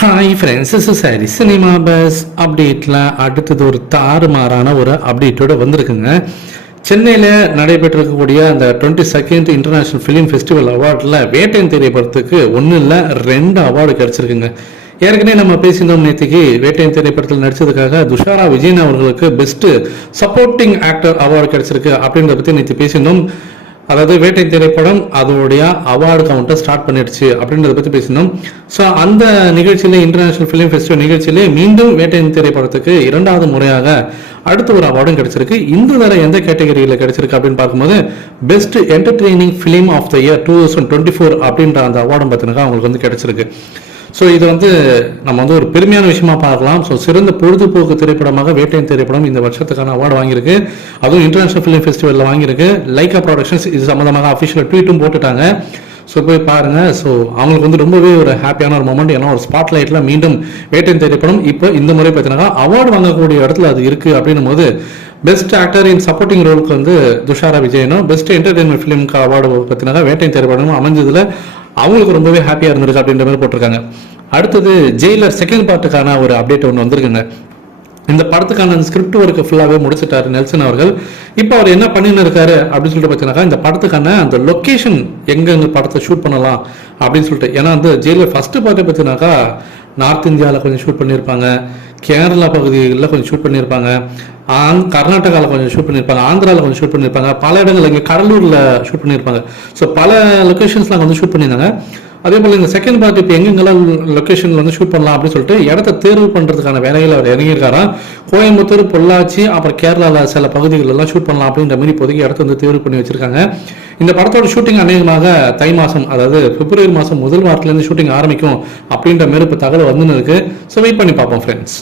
Hi friends, is sorry cinema bus அப்டேட்டில் அடுத்தது ஒரு தாறுமாறான ஒரு அப்டேட்டோடு வந்திருக்குங்க. சென்னையில் நடைபெற்றிருக்கக்கூடிய அந்த 22nd இன்டர்நேஷ்னல் ஃபிலிம் ஃபெஸ்டிவல் அவார்டில் வேட்டையின் திரைப்படத்துக்கு ஒன்றும் இல்லை 2 அவார்டு கிடச்சிருக்குங்க. ஏற்கனவே நம்ம பேசியிருந்தோம் நேற்றுக்கு வேட்டையின் திரைப்படத்தில் நடித்ததுக்காக துஷாரா விஜயன் அவர்களுக்கு பெஸ்ட்டு சப்போர்ட்டிங் ஆக்டர் அவார்டு கிடச்சிருக்கு அப்படின்றத பற்றி நேற்று பேசியிருந்தோம். அதாவது வேட்டை திரைப்படம் அதோடைய அவார்டு கவுண்டை ஸ்டார்ட் பண்ணிடுச்சு அப்படின்றத பற்றி பேசணும். ஸோ அந்த நிகழ்ச்சியிலே இன்டர்நேஷனல் ஃபிலிம் ஃபெஸ்டிவல் நிகழ்ச்சியிலே மீண்டும் வேட்டை திரைப்படத்துக்கு 2வது முறையாக அடுத்த ஒரு அவார்டும் கிடைச்சிருக்கு. இந்த தடவை எந்த கேட்டகரியில் கிடைச்சிருக்கு அப்படின்னு பார்க்கும்போது best entertaining film of the year 2024 அப்படின்ற அந்த அவார்டும் பார்த்தீங்கன்னா அவங்களுக்கு வந்து கிடைச்சிருக்கு. ஸோ இது வந்து நம்ம வந்து ஒரு பெருமையான விஷயமா பார்க்கலாம். ஸோ சிறந்த பொழுதுபோக்கு திரைப்படமாக வேட்டையின் திரைப்படம் இந்த வருஷத்துக்கான அவார்டு வாங்கியிருக்கு. அதுவும் இன்டர்நேஷனல் ஃபிலிம் ஃபெஸ்டிவலில் வாங்கியிருக்கு. லைக்கா ப்ரொடக்ஷன்ஸ் இது சம்மந்தமாக அஃபிஷியல் ட்வீட்டும் போட்டுட்டாங்க. ஸோ போய் பாருங்கள். ஸோ அவங்களுக்கு வந்து ரொம்பவே ஒரு ஹாப்பியான ஒரு மொமெண்ட். ஏன்னா ஒரு ஸ்பாட்லைட்டில் மீண்டும் வேட்டையின் திரைப்படம் இப்போ இந்த முறை பார்த்தீங்கன்னா அவார்டு வாங்கக்கூடிய இடத்துல அது இருக்குது அப்படின்னும் போது பெஸ்ட் ஆக்டர் இன் சப்போர்ட்டிங் ரோலுக்கு வந்து துஷாரா விஜயனும், பெஸ்ட் என்டர்டைன்மெண்ட் ஃபிலிமுக்கு அவார்டு பார்த்தீங்கன்னா வேட்டையின் திரைப்படமும் அமைஞ்சதில் அவங்களுக்கு ரொம்பவே ஹாப்பியாக இருந்திருக்கு அப்படின்ற மாதிரி போட்டிருக்காங்க. அடுத்தது ஜெயிலர் செகண்ட் பார்ட்டுக்கான ஒரு அப்டேட் ஒன்று வந்திருக்குங்க. இந்த படத்துக்கான ஸ்கிரிப்ட் ஒர்க்கு ஃபுல்லாகவே முடிச்சிட்டாரு நெல்சன் அவர்கள். இப்போ அவர் என்ன பண்ணின்னு இருக்காரு அப்படின்னு சொல்லிட்டு பார்த்தீங்கன்னா இந்த படத்துக்கான அந்த லொக்கேஷன் எங்கெங்க படத்தை ஷூட் பண்ணலாம் அப்படின்னு சொல்லிட்டு. ஏன்னா வந்து ஜெயிலர் ஃபர்ஸ்ட் பார்ட்டை பார்த்தீங்கன்னாக்கா நார்த் இந்தியாவில் கொஞ்சம் ஷூட் பண்ணியிருப்பாங்க, கேரளா பகுதிகளில் கொஞ்சம் ஷூட் பண்ணியிருப்பாங்க, கர்நாடகாவில் கொஞ்சம் ஷூட் பண்ணியிருப்பாங்க, ஆந்திராவில் கொஞ்சம் ஷூட் பண்ணியிருப்பாங்க, பல இடங்கள் இங்கே கடலூரில் ஷூட் பண்ணியிருப்பாங்க. ஸோ பல லொக்கேஷன்ஸ்லாம் வந்து ஷூட் பண்ணியிருந்தாங்க. அதே போல் இந்த செகண்ட் பார்ட் இப்போ எங்கெங்கெல்லாம் லொக்கேஷனில் வந்து ஷூட் பண்ணலாம் அப்படின்னு சொல்லிட்டு இடத்த தேர்வு பண்ணுறதுக்கான வேலையில் அவர் இறங்கியிருக்காராம். கோயம்புத்தூர், பொள்ளாச்சி, அப்புறம் கேரளாவில் சில பகுதிகளெல்லாம் ஷூட் பண்ணலாம் அப்படின்ற மாதிரி இப்போதைக்கு இடத்த வந்து தேர்வு பண்ணி வச்சிருக்காங்க. இந்த படத்தோட ஷூட்டிங் அநேகமாக தை மாதம், அதாவது பிப்ரவரி மாதம் முதல் வாரத்துலேருந்து ஷூட்டிங் ஆரம்பிக்கும் அப்படின்ற மாதிரி இப்போ தகவல் வந்துன்னு இருக்கு. ஸோ வெயிட் பண்ணி பார்ப்போம் ஃப்ரெண்ட்ஸ்.